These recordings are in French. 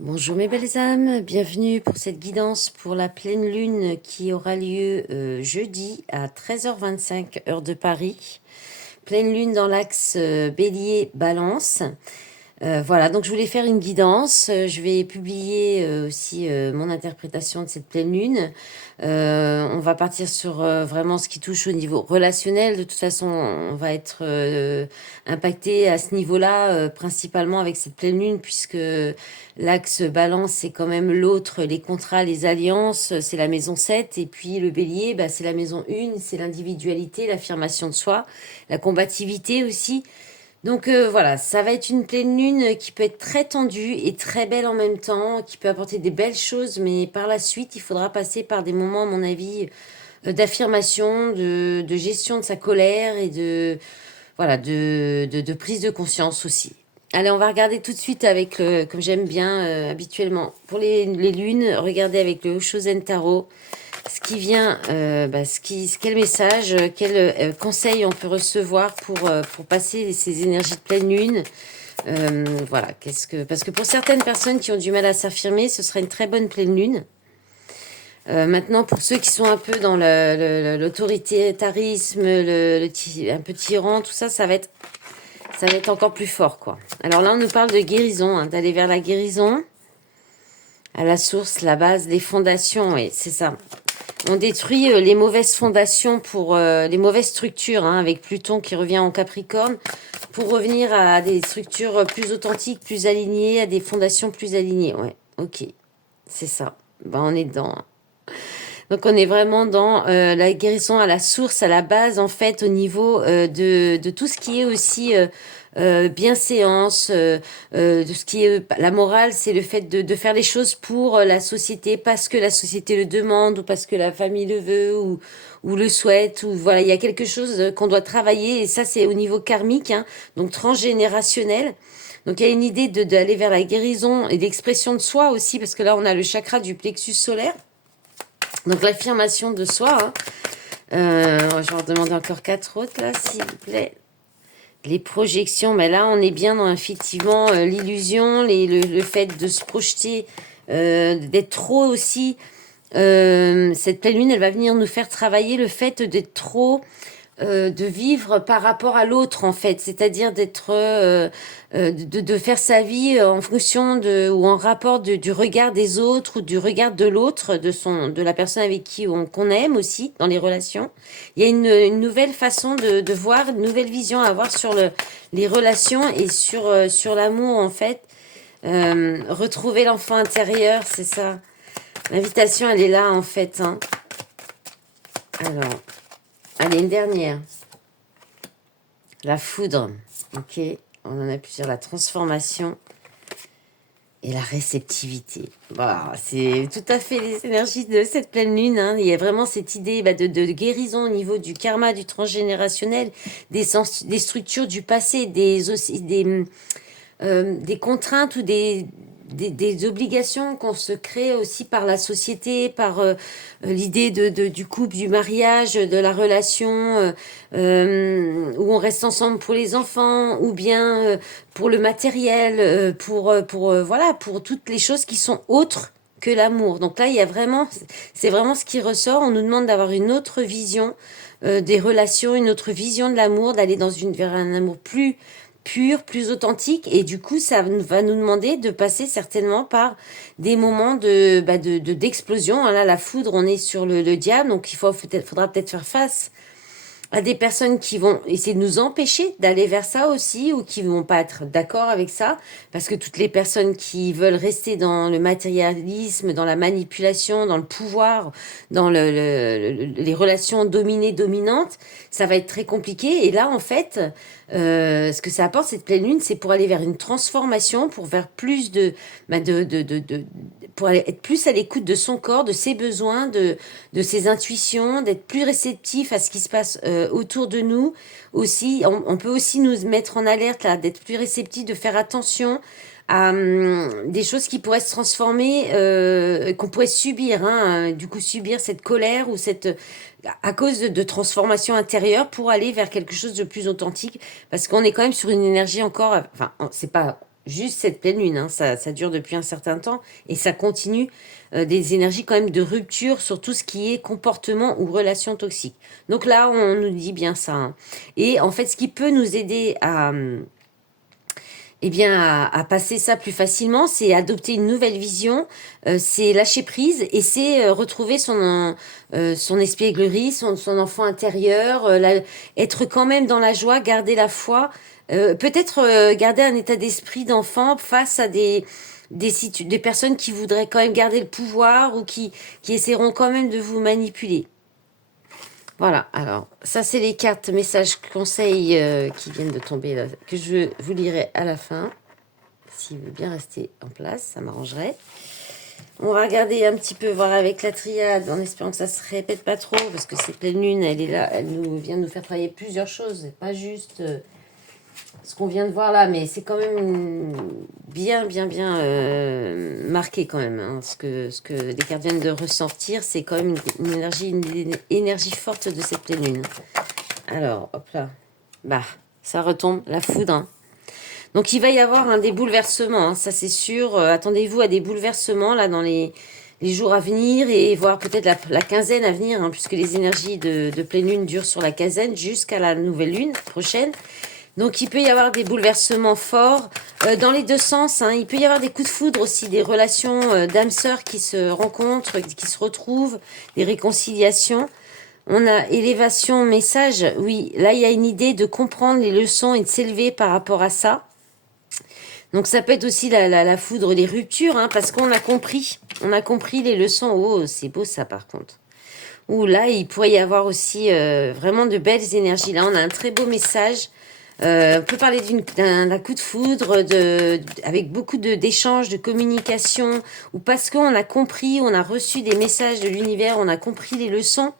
Bonjour mes belles âmes, bienvenue pour cette guidance pour la pleine lune qui aura lieu jeudi à 13h25 heure de Paris. Pleine lune dans l'axe Bélier-Balance. Voilà, donc je voulais faire une guidance. Je vais publier aussi mon interprétation de cette pleine lune. On va partir sur vraiment ce qui touche au niveau relationnel. De toute façon, on va être impacté à ce niveau-là, principalement avec cette pleine lune, puisque l'axe balance, c'est quand même l'autre, les contrats, les alliances, c'est la maison 7. Et puis le bélier, bah, c'est la maison 1, c'est l'individualité, l'affirmation de soi, la combativité aussi. Donc voilà, ça va être une pleine lune qui peut être très tendue et très belle en même temps, qui peut apporter des belles choses, mais par la suite, il faudra passer par des moments, à mon avis, d'affirmation, de gestion de sa colère et de, voilà, de prise de conscience aussi. Allez, on va regarder tout de suite avec le, comme j'aime bien habituellement, pour les lunes, regarder avec le Oshozen Tarot ce qui vient, quel message, quel conseil on peut recevoir pour passer ces énergies de pleine lune. Voilà, parce que pour certaines personnes qui ont du mal à s'affirmer, ce sera une très bonne pleine lune. Maintenant, pour ceux qui sont un peu dans l'autoritarisme, un peu tyran, tout ça, ça va être encore plus fort, quoi. Alors là, on nous parle de guérison, hein, d'aller vers la guérison, à la source, la base, les fondations, oui, c'est ça. On détruit les mauvaises fondations pour les mauvaises structures, hein, avec Pluton qui revient en Capricorne, pour revenir à des structures plus authentiques, plus alignées, à des fondations plus alignées. Ouais, ok, c'est ça. Ben, on est dedans. Donc on est vraiment dans la guérison à la source, à la base, en fait, au niveau de tout ce qui est aussi bienséance, de ce qui est la morale, c'est le fait de faire les choses pour la société, parce que la société le demande, ou parce que la famille le veut, ou le souhaite, ou voilà, il y a quelque chose qu'on doit travailler, et ça c'est au niveau karmique, hein, donc transgénérationnel. Donc il y a une idée d'aller vers la guérison et l'expression de soi aussi, parce que là on a le chakra du plexus solaire. Donc l'affirmation de soi, hein. Je vais en demander encore 4 autres là, s'il vous plaît. Les projections, mais là on est bien dans effectivement l'illusion, le fait de se projeter, d'être trop aussi. Cette pleine lune, elle va venir nous faire travailler le fait d'être trop, de vivre par rapport à l'autre en fait, c'est-à-dire d'être, de faire sa vie en fonction de ou en rapport du regard des autres ou du regard de l'autre, de la personne avec qui qu'on aime aussi dans les relations. Il y a une nouvelle façon de voir, une nouvelle vision à avoir sur les relations et sur l'amour en fait. Retrouver l'enfant intérieur, c'est ça. L'invitation, elle est là en fait, hein. Alors, allez, une dernière. La foudre, ok. On en a plusieurs. La transformation et la réceptivité. Bah, c'est tout à fait les énergies de cette pleine lune, hein. Il y a vraiment cette idée de guérison au niveau du karma, du transgénérationnel, des structures du passé, des contraintes ou des obligations qu'on se crée aussi par la société, par l'idée du couple, du mariage, de la relation, où on reste ensemble pour les enfants, ou bien pour le matériel, voilà, pour toutes les choses qui sont autres que l'amour. Donc là, il y a vraiment, c'est vraiment ce qui ressort. On nous demande d'avoir une autre vision des relations, une autre vision de l'amour, d'aller vers un amour plus pur, plus authentique, et du coup ça va nous demander de passer certainement par des moments d'explosion. Là, la foudre, on est sur le diable, donc faudra peut-être faire face à des personnes qui vont essayer de nous empêcher d'aller vers ça aussi, ou qui vont pas être d'accord avec ça, parce que toutes les personnes qui veulent rester dans le matérialisme, dans la manipulation, dans le pouvoir, dans les relations dominées-dominantes, ça va être très compliqué. Et là, en fait, ce que ça apporte, cette pleine lune, c'est pour aller vers une transformation, pour faire plus pour aller être plus à l'écoute de son corps, de ses besoins, de ses intuitions, d'être plus réceptif à ce qui se passe autour de nous. Aussi, on peut aussi nous mettre en alerte là, d'être plus réceptif, de faire attention à des choses qui pourraient se transformer, qu'on pourrait subir, hein, du coup subir cette colère ou à cause de transformation intérieure pour aller vers quelque chose de plus authentique, parce qu'on est quand même sur une énergie encore, enfin c'est pas juste cette pleine lune, hein, ça dure depuis un certain temps et ça continue des énergies quand même de rupture sur tout ce qui est comportement ou relation toxique. Donc là, on nous dit bien ça. Hein. Et en fait, ce qui peut nous aider à eh bien, à passer ça plus facilement, c'est adopter une nouvelle vision, c'est lâcher prise et c'est retrouver son espièglerie, son enfant intérieur, être quand même dans la joie, garder la foi, peut-être garder un état d'esprit d'enfant face à des personnes qui voudraient quand même garder le pouvoir ou qui essaieront quand même de vous manipuler. Voilà, alors ça c'est les cartes messages conseils qui viennent de tomber là, que je vous lirai à la fin. S'il veut bien rester en place, ça m'arrangerait. On va regarder un petit peu, voir avec la triade, en espérant que ça se répète pas trop, parce que cette pleine lune, elle est là, elle nous vient nous faire travailler plusieurs choses, c'est pas juste ce qu'on vient de voir là, mais c'est quand même bien marqué quand même. Hein. Ce que les cartes viennent de ressortir, c'est quand même une énergie forte de cette pleine lune. Alors, hop là, bah, ça retombe, la foudre. Hein. Donc il va y avoir des bouleversements, hein, ça c'est sûr. Attendez-vous à des bouleversements là dans les jours à venir et voir peut-être la quinzaine à venir, hein, puisque les énergies de pleine lune durent sur la quinzaine jusqu'à la nouvelle lune prochaine. Donc il peut y avoir des bouleversements forts dans les deux sens. Hein. Il peut y avoir des coups de foudre aussi, des relations d'âmes-sœurs qui se rencontrent, qui se retrouvent, des réconciliations. On a élévation, message. Oui, là il y a une idée de comprendre les leçons et de s'élever par rapport à ça. Donc ça peut être aussi la foudre, les ruptures, hein, parce qu'on a compris. On a compris les leçons. Oh, c'est beau ça par contre. Ouh, là, il pourrait y avoir aussi vraiment de belles énergies. Là, on a un très beau message. On peut parler d'un coup de foudre, avec beaucoup d'échanges, de communication, ou parce qu'on a compris, on a reçu des messages de l'univers, on a compris les leçons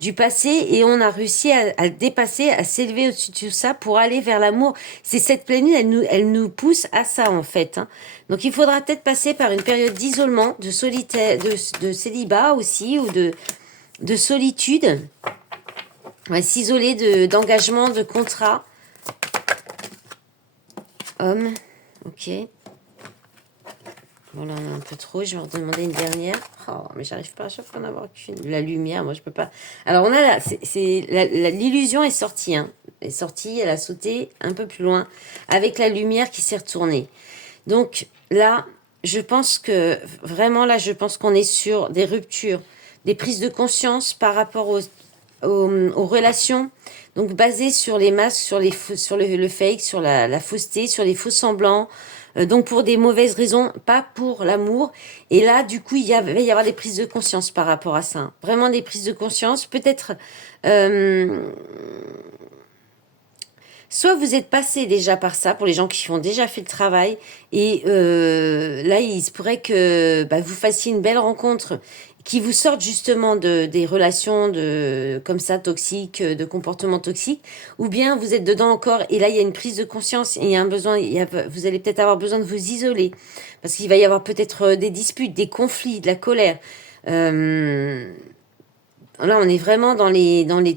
du passé et on a réussi à dépasser, à s'élever au-dessus de tout ça pour aller vers l'amour. C'est cette pleine lune, elle nous pousse à ça en fait. Hein. Donc il faudra peut-être passer par une période d'isolement, de solitaire, de célibat aussi, ou de solitude. Ouais, s'isoler d'engagement, de contrat. Homme, ok. Voilà, on a un peu trop. Je vais en demander une dernière. Oh, mais j'arrive pas à chaque fois en avoir qu'une. La lumière, moi, je peux pas. Alors, on a là, l'illusion est sortie. Hein. Elle est sortie, elle a sauté un peu plus loin avec la lumière qui s'est retournée. Donc, là, je pense que, vraiment, là, je pense qu'on est sur des ruptures, des prises de conscience par rapport aux relations. Donc, basées sur les masques, sur le fake, sur la fausseté, sur les faux semblants. Donc pour des mauvaises raisons, pas pour l'amour. Et là, du coup, va y avoir des prises de conscience par rapport à ça. Vraiment des prises de conscience. Peut-être, soit vous êtes passé déjà par ça, pour les gens qui ont déjà fait le travail. Et là, il se pourrait que vous fassiez une belle rencontre qui vous sortent justement des relations comme ça toxiques, de comportements toxiques, ou bien vous êtes dedans encore et là il y a une prise de conscience et il y a un besoin, vous allez peut-être avoir besoin de vous isoler parce qu'il va y avoir peut-être des disputes, des conflits, de la colère. Là, on est vraiment dans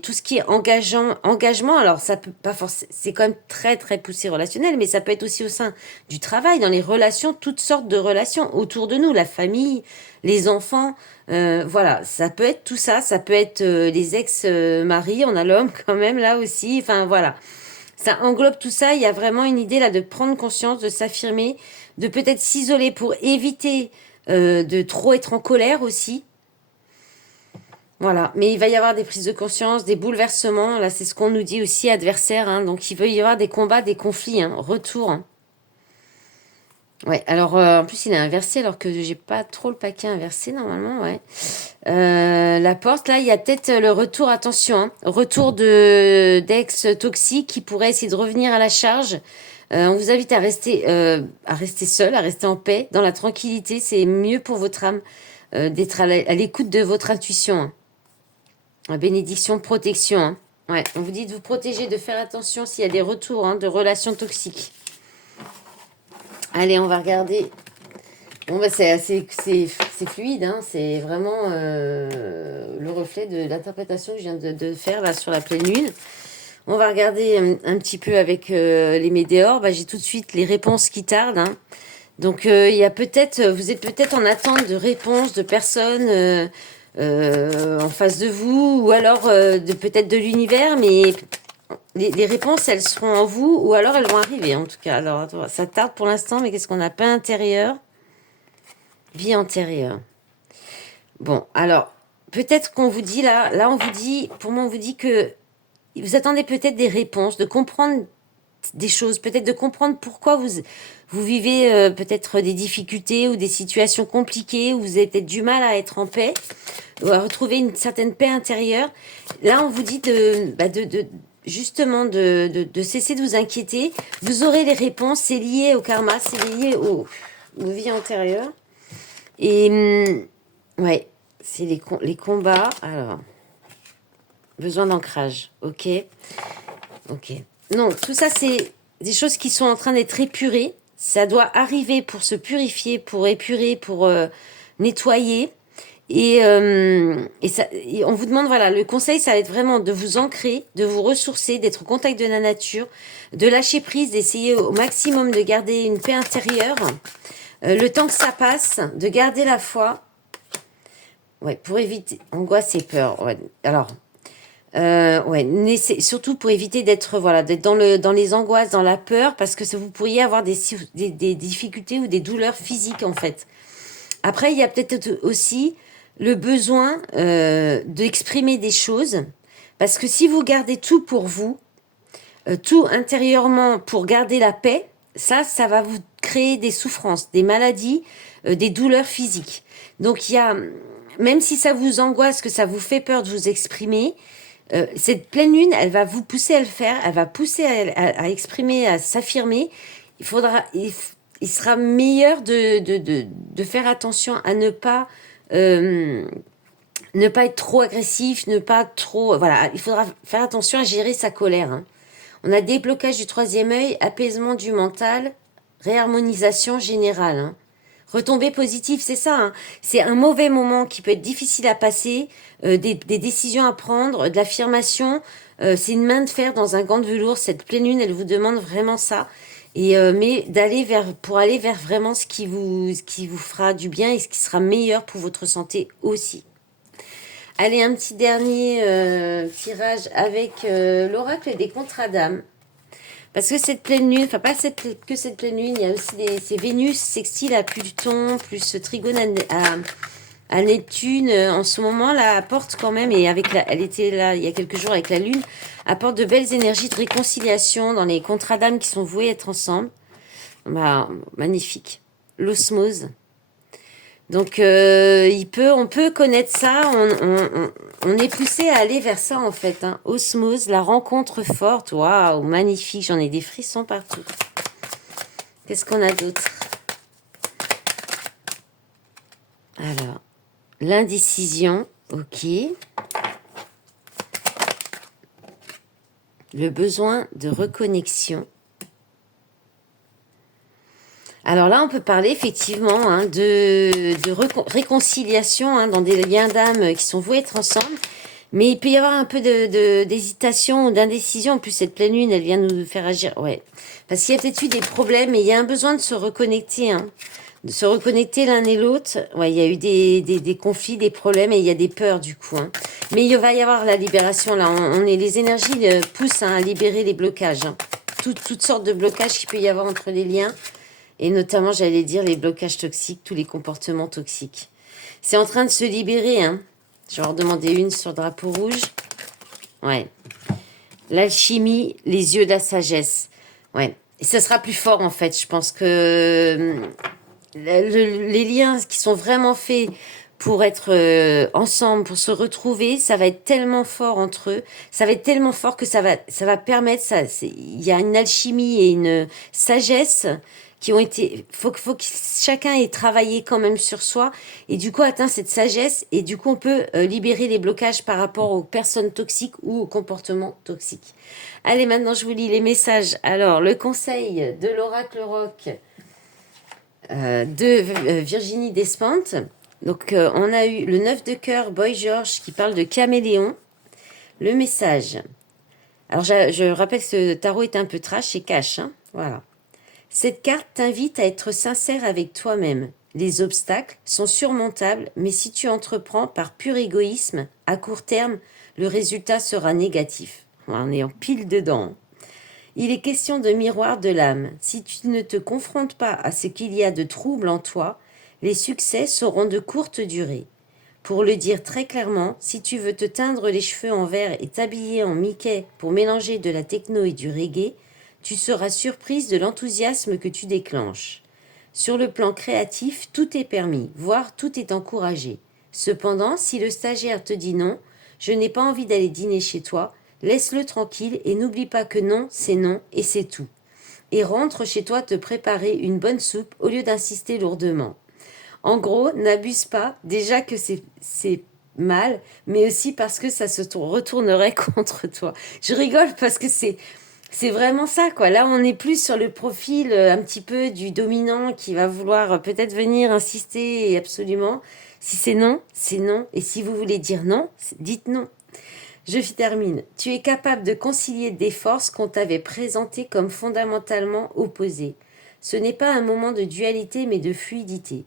tout ce qui est engagement. Alors, ça peut pas forcément, c'est quand même très, très poussé relationnel, mais ça peut être aussi au sein du travail, dans les relations, toutes sortes de relations autour de nous, la famille, les enfants, voilà. Ça peut être tout ça. Ça peut être les ex-maris, on a l'homme quand même là aussi. Enfin, voilà. Ça englobe tout ça. Il y a vraiment une idée là de prendre conscience, de s'affirmer, de peut-être s'isoler pour éviter de trop être en colère aussi. Voilà, mais il va y avoir des prises de conscience, des bouleversements. Là, c'est ce qu'on nous dit aussi, adversaire. Hein, donc, il va y avoir des combats, des conflits, hein, retour. Hein. Ouais, alors, en plus, il est inversé, alors que j'ai pas trop le paquet inversé, normalement, ouais. La porte, là, il y a peut-être le retour, attention, hein, retour d'ex toxiques qui pourrait essayer de revenir à la charge. On vous invite à rester seul, à rester en paix, dans la tranquillité. C'est mieux pour votre âme d'être à l'écoute de votre intuition. Hein. La bénédiction, protection. Hein. Ouais, on vous dit de vous protéger, de faire attention s'il y a des retours de relations toxiques. Allez, on va regarder. Bon, c'est fluide. Hein. C'est vraiment le reflet de l'interprétation que je viens de faire là sur la pleine lune. On va regarder un petit peu avec les météores. Bah, j'ai tout de suite les réponses qui tardent. Hein. Donc, il y a peut-être, vous êtes peut-être en attente de réponses de personnes en face de vous, ou alors de peut-être de l'univers, mais les réponses, elles seront en vous, ou alors elles vont arriver, en tout cas. Alors, attends, ça tarde pour l'instant, mais qu'est-ce qu'on n'a pas intérieur? Vie antérieure. Bon, alors, peut-être qu'on vous dit là, on vous dit, pour moi, on vous dit que vous attendez peut-être des réponses, de comprendre des choses, peut-être de comprendre pourquoi vous vivez peut-être des difficultés ou des situations compliquées, où vous avez peut-être du mal à être en paix, ou à retrouver une certaine paix intérieure. Là, on vous dit justement de cesser de vous inquiéter. Vous aurez les réponses, c'est lié au karma, c'est lié aux vies antérieures. Et ouais, c'est les combats. Alors, besoin d'ancrage, ok. Ok. Non, tout ça, c'est des choses qui sont en train d'être épurées. Ça doit arriver pour se purifier, pour épurer, pour nettoyer. Et on vous demande, voilà, le conseil, ça va être vraiment de vous ancrer, de vous ressourcer, d'être au contact de la nature, de lâcher prise, d'essayer au maximum de garder une paix intérieure. Le temps que ça passe, de garder la foi. Ouais, pour éviter angoisse et peur. Ouais. Alors, ouais, surtout pour éviter d'être dans les angoisses, dans la peur, parce que vous pourriez avoir des difficultés ou des douleurs physiques en fait. Après, il y a peut-être aussi le besoin d'exprimer des choses, parce que si vous gardez tout pour vous, tout intérieurement pour garder la paix, ça va vous créer des souffrances, des maladies, des douleurs physiques. Donc il y a, même si ça vous angoisse, que ça vous fait peur de vous exprimer, cette pleine lune, elle va vous pousser à le faire, elle va pousser à exprimer, à s'affirmer. Il sera meilleur de faire attention à ne pas être trop agressif, ne pas trop, voilà, il faudra faire attention à gérer sa colère. Hein. On a déblocage du troisième œil, apaisement du mental, réharmonisation générale. Hein. Retombée positive, c'est ça. Hein. C'est un mauvais moment qui peut être difficile à passer, des décisions à prendre, de l'affirmation. C'est une main de fer dans un gant de velours. Cette pleine lune, elle vous demande vraiment ça. Et mais pour aller vers vraiment ce qui vous fera du bien et ce qui sera meilleur pour votre santé aussi. Allez, un petit dernier tirage avec l'oracle des contrats d'âme. Parce que cette pleine lune, enfin pas que cette pleine lune, il y a aussi ces Vénus sextiles à Pluton, plus Trigone à Neptune. En ce moment, là, apporte quand même, et elle était là il y a quelques jours avec la lune, apporte de belles énergies de réconciliation dans les contrats d'âme qui sont voués être ensemble. Bah, magnifique. L'osmose. Donc, on peut connaître ça, on est poussé à aller vers ça, en fait. Hein. Osmose, la rencontre forte, waouh, magnifique, j'en ai des frissons partout. Qu'est-ce qu'on a d'autre? Alors, l'indécision, ok. Le besoin de reconnexion. Alors là, on peut parler effectivement hein, de réconciliation hein, dans des liens d'âme qui sont voués être ensemble. Mais il peut y avoir un peu d'hésitation ou d'indécision. En plus, cette pleine lune, elle vient nous faire agir. Ouais. Parce qu'il y a peut-être eu des problèmes et il y a un besoin de se reconnecter. Hein, de se reconnecter l'un et l'autre. Ouais, il y a eu des conflits, des problèmes et il y a des peurs du coup. Hein. Mais il va y avoir la libération là. Les énergies poussent hein, à libérer les blocages. Hein. Toutes sortes de blocages qu'il peut y avoir entre les liens. Et notamment, j'allais dire, les blocages toxiques, tous les comportements toxiques. C'est en train de se libérer. Hein. Je vais en redemander une sur le drapeau rouge. Ouais. L'alchimie, les yeux de la sagesse. Ouais. Et ça sera plus fort, en fait. Je pense que les liens qui sont vraiment faits pour être ensemble, pour se retrouver, ça va être tellement fort entre eux. Ça va être tellement fort que ça va permettre... Il y a une alchimie et une sagesse qui ont été, faut que chacun ait travaillé quand même sur soi et du coup atteint cette sagesse et du coup on peut libérer les blocages par rapport aux personnes toxiques ou aux comportements toxiques. Allez, maintenant je vous lis les messages. Alors, le conseil de l'oracle rock de Virginie Despentes. Donc, on a eu le 9 de cœur, Boy George, qui parle de caméléon. Le message. Alors, je rappelle que ce tarot est un peu trash et cash, hein, voilà. Cette carte t'invite à être sincère avec toi-même. Les obstacles sont surmontables, mais si tu entreprends par pur égoïsme, à court terme, le résultat sera négatif. On est en pile dedans. Il est question de miroir de l'âme. Si tu ne te confrontes pas à ce qu'il y a de trouble en toi, les succès seront de courte durée. Pour le dire très clairement, si tu veux te teindre les cheveux en vert et t'habiller en Mickey pour mélanger de la techno et du reggae, tu seras surprise de l'enthousiasme que tu déclenches. Sur le plan créatif, tout est permis, voire tout est encouragé. Cependant, si le stagiaire te dit non, je n'ai pas envie d'aller dîner chez toi, laisse-le tranquille et n'oublie pas que non, et c'est tout. Et rentre chez toi te préparer une bonne soupe au lieu d'insister lourdement. En gros, n'abuse pas, déjà que c'est mal, mais aussi parce que ça se retournerait contre toi. Je rigole parce que c'est vraiment ça, quoi. Là, on est plus sur le profil un petit peu du dominant qui va vouloir peut-être venir insister et absolument. Si c'est non, c'est non. Et si vous voulez dire non, dites non. Je termine. Tu es capable de concilier des forces qu'on t'avait présentées comme fondamentalement opposées. Ce n'est pas un moment de dualité, mais de fluidité.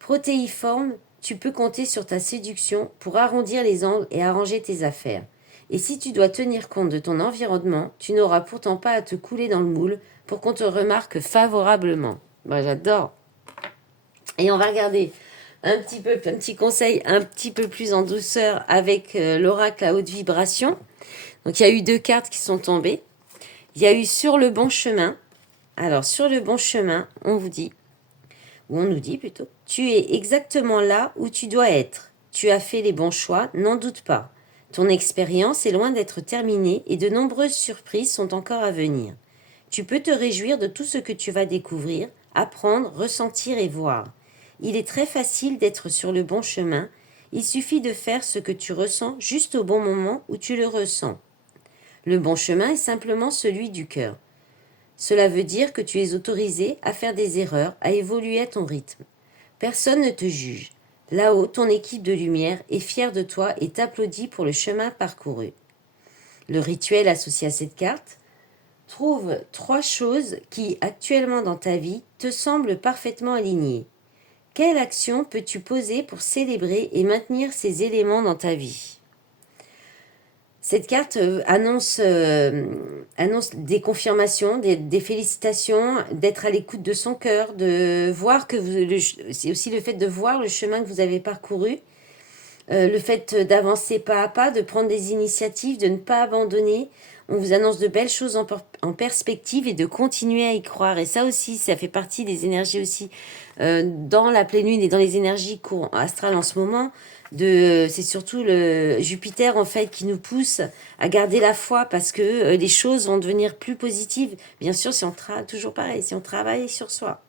Protéiforme, tu peux compter sur ta séduction pour arrondir les angles et arranger tes affaires. Et si tu dois tenir compte de ton environnement, tu n'auras pourtant pas à te couler dans le moule pour qu'on te remarque favorablement. Moi, j'adore. Et on va regarder un petit conseil un petit peu plus en douceur avec l'oracle à haute vibration. Donc, il y a eu 2 cartes qui sont tombées. Il y a eu sur le bon chemin. Alors, sur le bon chemin, on vous dit, ou on nous dit plutôt, tu es exactement là où tu dois être. Tu as fait les bons choix, n'en doute pas. Ton expérience est loin d'être terminée et de nombreuses surprises sont encore à venir. Tu peux te réjouir de tout ce que tu vas découvrir, apprendre, ressentir et voir. Il est très facile d'être sur le bon chemin. Il suffit de faire ce que tu ressens juste au bon moment où tu le ressens. Le bon chemin est simplement celui du cœur. Cela veut dire que tu es autorisé à faire des erreurs, à évoluer à ton rythme. Personne ne te juge. Là-haut, ton équipe de lumière est fière de toi et t'applaudit pour le chemin parcouru. Le rituel associé à cette carte: trouve 3 choses qui, actuellement dans ta vie, te semblent parfaitement alignées. Quelle action peux-tu poser pour célébrer et maintenir ces éléments dans ta vie? Cette carte annonce des confirmations, des félicitations, d'être à l'écoute de son cœur, de voir que c'est aussi le fait de voir le chemin que vous avez parcouru, le fait d'avancer pas à pas, de prendre des initiatives, de ne pas abandonner. On vous annonce de belles choses en perspective et de continuer à y croire. Et ça aussi, ça fait partie des énergies aussi dans la pleine lune et dans les énergies astrales en ce moment. C'est surtout le Jupiter en fait qui nous pousse à garder la foi parce que les choses vont devenir plus positives. Bien sûr, si on toujours pareil, si on travaille sur soi.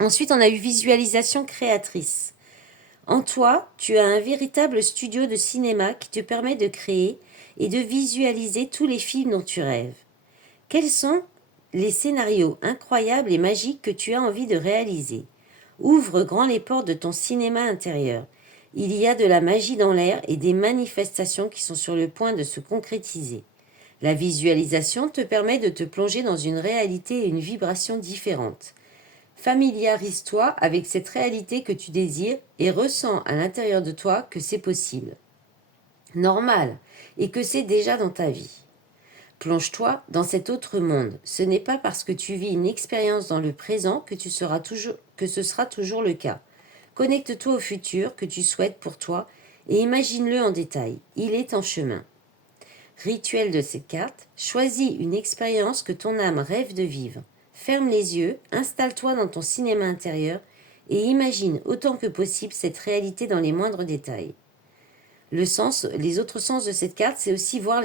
Ensuite, on a eu visualisation créatrice. En toi, tu as un véritable studio de cinéma qui te permet de créer et de visualiser tous les films dont tu rêves. Quels sont les scénarios incroyables et magiques que tu as envie de réaliser? Ouvre grand les portes de ton cinéma intérieur. Il y a de la magie dans l'air et des manifestations qui sont sur le point de se concrétiser. La visualisation te permet de te plonger dans une réalité et une vibration différentes. Familiarise-toi avec cette réalité que tu désires et ressens à l'intérieur de toi que c'est possible, normal, et que c'est déjà dans ta vie. Plonge-toi dans cet autre monde. Ce n'est pas parce que tu vis une expérience dans le présent que ce sera toujours le cas. Connecte-toi au futur que tu souhaites pour toi et imagine-le en détail. Il est en chemin. Rituel de cette carte: choisis une expérience que ton âme rêve de vivre. Ferme les yeux, installe-toi dans ton cinéma intérieur et imagine autant que possible cette réalité dans les moindres détails. Les autres sens de cette carte, c'est aussi voir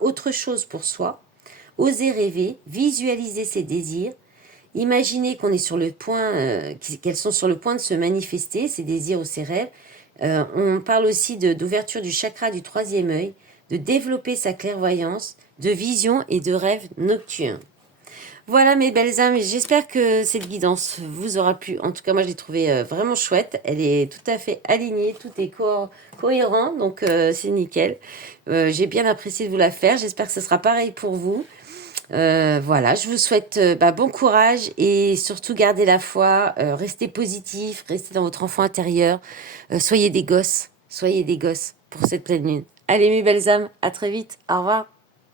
autre chose pour soi, oser rêver, visualiser ses désirs, imaginer qu'elles sont sur le point de se manifester, ces désirs ou ces rêves. On parle aussi d'ouverture du chakra du 3e œil, de développer sa clairvoyance, de vision et de rêves nocturnes. Voilà mes belles âmes, j'espère que cette guidance vous aura plu. En tout cas, moi je l'ai trouvée vraiment chouette. Elle est tout à fait alignée, tout est cohérent, donc c'est nickel. J'ai bien apprécié de vous la faire. J'espère que ce sera pareil pour vous. Voilà, je vous souhaite bon courage et surtout gardez la foi, restez positif, restez dans votre enfant intérieur. Soyez des gosses pour cette pleine lune. Allez mes belles âmes, à très vite, au revoir.